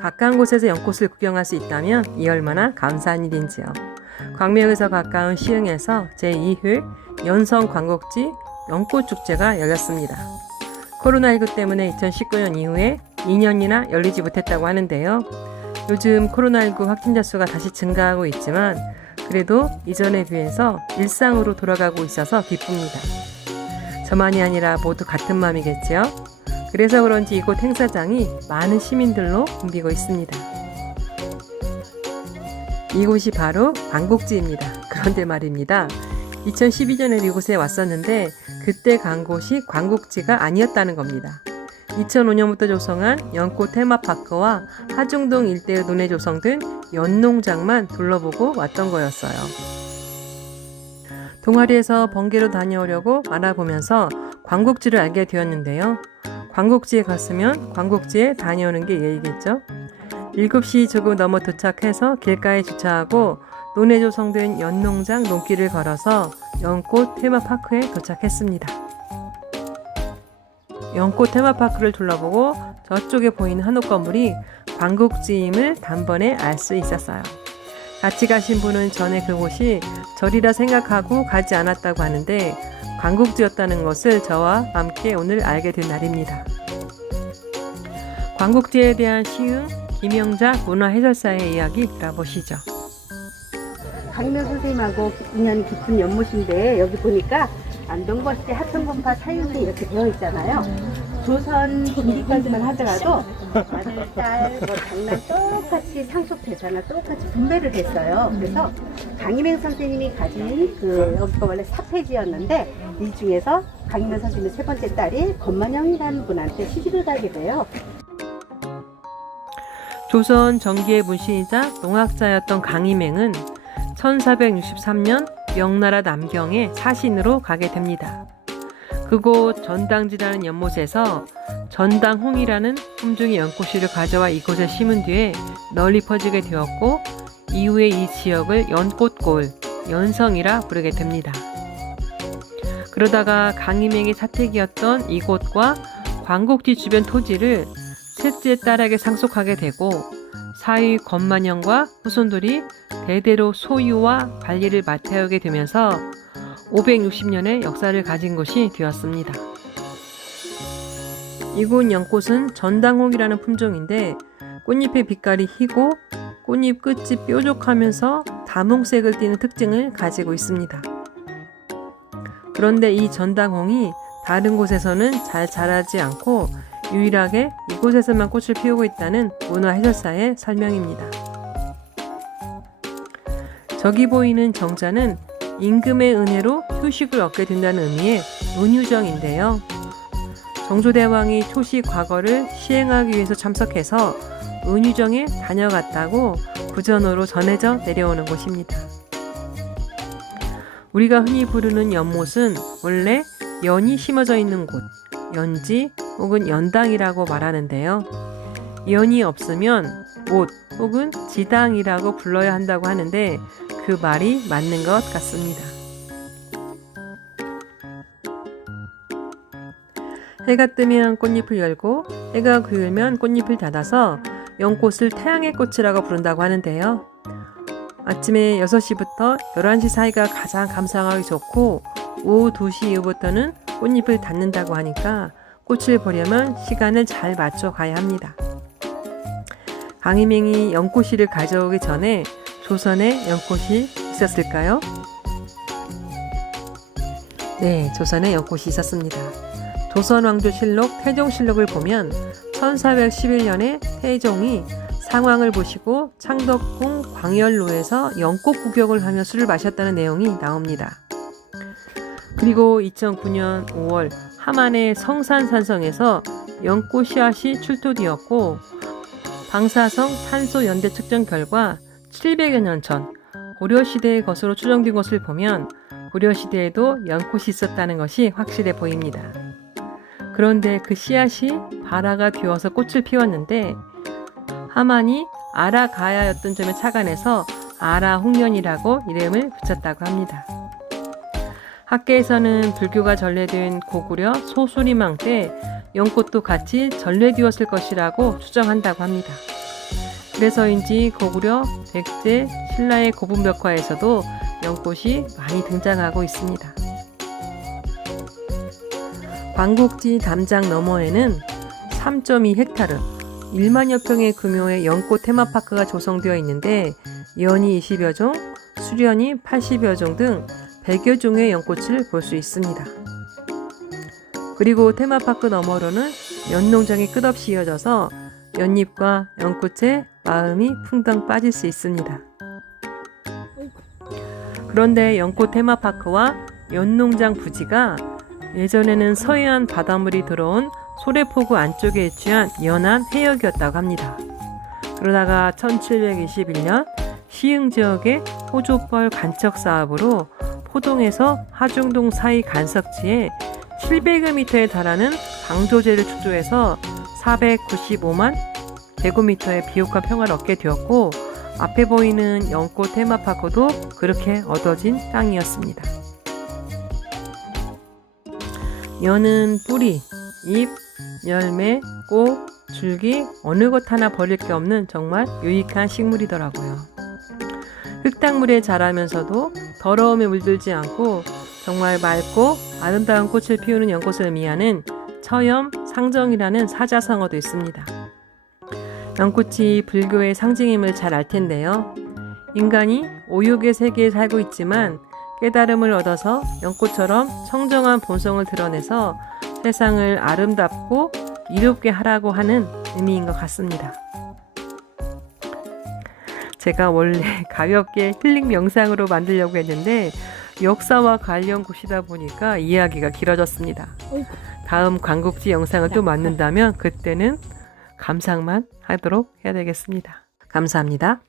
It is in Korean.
가까운 곳에서 연꽃을 구경할 수 있다면 이 얼마나 감사한 일인지요. 광명에서 가까운 시흥에서 제2회 연성 광곡지 연꽃축제가 열렸습니다. 코로나19 때문에 2019년 이후에 2년이나 열리지 못했다고 하는데요. 요즘 코로나19 확진자 수가 다시 증가하고 있지만 그래도 이전에 비해서 일상으로 돌아가고 있어서 기쁩니다. 저만이 아니라 모두 같은 마음이겠지요. 그래서 그런지 이곳 행사장이 많은 시민들로 붐비고 있습니다. 이곳이 바로 광곡지입니다. 그런데 말입니다. 2012년에 이곳에 왔었는데 그때 간 곳이 광곡지가 아니었다는 겁니다. 2005년부터 조성한 연꽃 테마파크와 하중동 일대의 논에 조성된 연농장만 둘러보고 왔던 거였어요. 동아리에서 번개로 다녀오려고 알아보면서 광곡지를 알게 되었는데요. 광곡지에 갔으면 광곡지에 다녀오는 게 예의겠죠? 7시 조금 넘어 도착해서 길가에 주차하고 논에 조성된 연농장 논길을 걸어서 연꽃 테마파크에 도착했습니다. 연꽃 테마파크를 둘러보고 저쪽에 보이는 한옥 건물이 광곡지임을 단번에 알 수 있었어요. 같이 가신 분은 전에 그곳이 절이라 생각하고 가지 않았다고 하는데 광곡지였다는 것을 저와 함께 오늘 알게 된 날입니다. 광곡지에 대한 시흥 김영자 문화해설사의 이야기 들어보시죠. 강명 선생님하고 인연이 깊은 연못인데 여기 보니까 안동버스의 하천공파 사유지 이렇게 되어 있잖아요. 조선 군기까지만 하더라도 아들, 딸, 장남 똑같이 상속재산을 똑같이 분배를 했어요. 그래서 강희맹 선생님이 가진 여기가 원래 사폐지였는데 이 중에서 강희맹 선생님의 세 번째 딸이 권만영이라는 분한테 시집을 가게 돼요. 조선 정기의 문신이자 농학자였던 강희맹은 1463년 명나라 남경에 사신으로 가게 됩니다. 그곳 전당지라는 연못에서 전당홍이라는 품종의 연꽃씨를 가져와 이곳에 심은 뒤에 널리 퍼지게 되었고 이후에 이 지역을 연꽃골, 연성이라 부르게 됩니다. 그러다가 강희맹의 사택이었던 이곳과 광곡지 주변 토지를 셋째 딸에게 상속하게 되고 사위 권만영과 후손들이 대대로 소유와 관리를 맡아오게 되면서 560년의 역사를 가진 곳이 되었습니다. 이곳 연꽃은 전당홍이라는 품종인데 꽃잎의 빛깔이 희고 꽃잎 끝이 뾰족하면서 다몽색을 띠는 특징을 가지고 있습니다. 그런데 이 전당홍이 다른 곳에서는 잘 자라지 않고 유일하게 이곳에서만 꽃을 피우고 있다는 문화해설사의 설명입니다. 저기 보이는 정자는 임금의 은혜로 휴식을 얻게 된다는 의미의 은유정인데요. 정조대왕이 초시 과거를 시행하기 위해서 참석해서 은유정에 다녀갔다고 부전으로 전해져 내려오는 곳입니다. 우리가 흔히 부르는 연못은 원래 연이 심어져 있는 곳, 연지 혹은 연당이라고 말하는데요. 연이 없으면 못 혹은 지당이라고 불러야 한다고 하는데 그 말이 맞는 것 같습니다. 해가 뜨면 꽃잎을 열고 해가 그을면 꽃잎을 닫아서 연꽃을 태양의 꽃이라고 부른다고 하는데요. 아침에 6시부터 11시 사이가 가장 감상하기 좋고 오후 2시 이후부터는 꽃잎을 닫는다고 하니까 꽃을 보려면 시간을 잘 맞춰 가야 합니다. 강희맹이 연꽃씨를 가져오기 전에 조선에 연꽃이 있었을까요? 네, 조선에 연꽃이 있었습니다. 조선왕조실록 태종실록을 보면 1411년에 태종이 상황을 보시고 창덕궁 광열로에서 연꽃 구경을 하며 술을 마셨다는 내용이 나옵니다. 그리고 2009년 5월 함안의 성산산성에서 연꽃 씨앗이 출토되었고 방사성 탄소 연대 측정 결과 700여 년 전 고려시대의 것으로 추정된 것을 보면 고려시대에도 연꽃이 있었다는 것이 확실해 보입니다. 그런데 그 씨앗이 발아가 되어서 꽃을 피웠는데 함안이 아라가야였던 점에 착안해서 아라홍련이라고 이름을 붙였다고 합니다. 학계에서는 불교가 전래된 고구려 소수리망 때 연꽃도 같이 전래되었을 것이라고 추정한다고 합니다. 그래서인지 고구려 백제 신라의 고분벽화에서도 연꽃이 많이 등장하고 있습니다. 광곡지 담장 너머에는 3.2헥타르 1만여 평의 규모의 연꽃 테마파크가 조성되어 있는데 연이 20여 종, 수련이 80여 종 등 100여 종의 연꽃을 볼 수 있습니다. 그리고 테마파크 너머로는 연농장이 끝없이 이어져서 연잎과 연꽃에 마음이 풍덩 빠질 수 있습니다. 그런데 연꽃 테마파크와 연농장 부지가 예전에는 서해안 바닷물이 들어온 소래포구 안쪽에 위치한 연안 해역이었다고 합니다. 그러다가 1721년 시흥 지역의 호조벌 간척 사업으로 포동에서 하중동 사이 간석지에 700여 미터에 달하는 방조제를 축조해서 495만 제곱미터의 비옥한 평화를 얻게 되었고 앞에 보이는 연꽃 테마파크도 그렇게 얻어진 땅이었습니다. 연은 뿌리, 잎, 열매, 꽃, 줄기 어느 것 하나 버릴 게 없는 정말 유익한 식물이더라고요. 흙탕물에 자라면서도 더러움에 물들지 않고 정말 맑고 아름다운 꽃을 피우는 연꽃을 의미하는 처염, 상정이라는 사자성어도 있습니다. 연꽃이 불교의 상징임을 잘 알 텐데요. 인간이 오욕의 세계에 살고 있지만 깨달음을 얻어서 연꽃처럼 청정한 본성을 드러내서 세상을 아름답고 이롭게 하라고 하는 의미인 것 같습니다. 제가 원래 가볍게 힐링 명상으로 만들려고 했는데 역사와 관련 곳이다 보니까 이야기가 길어졌습니다. 다음 광곡지 영상을 또 만든다면 그때는 감상만 하도록 해야 되겠습니다. 감사합니다.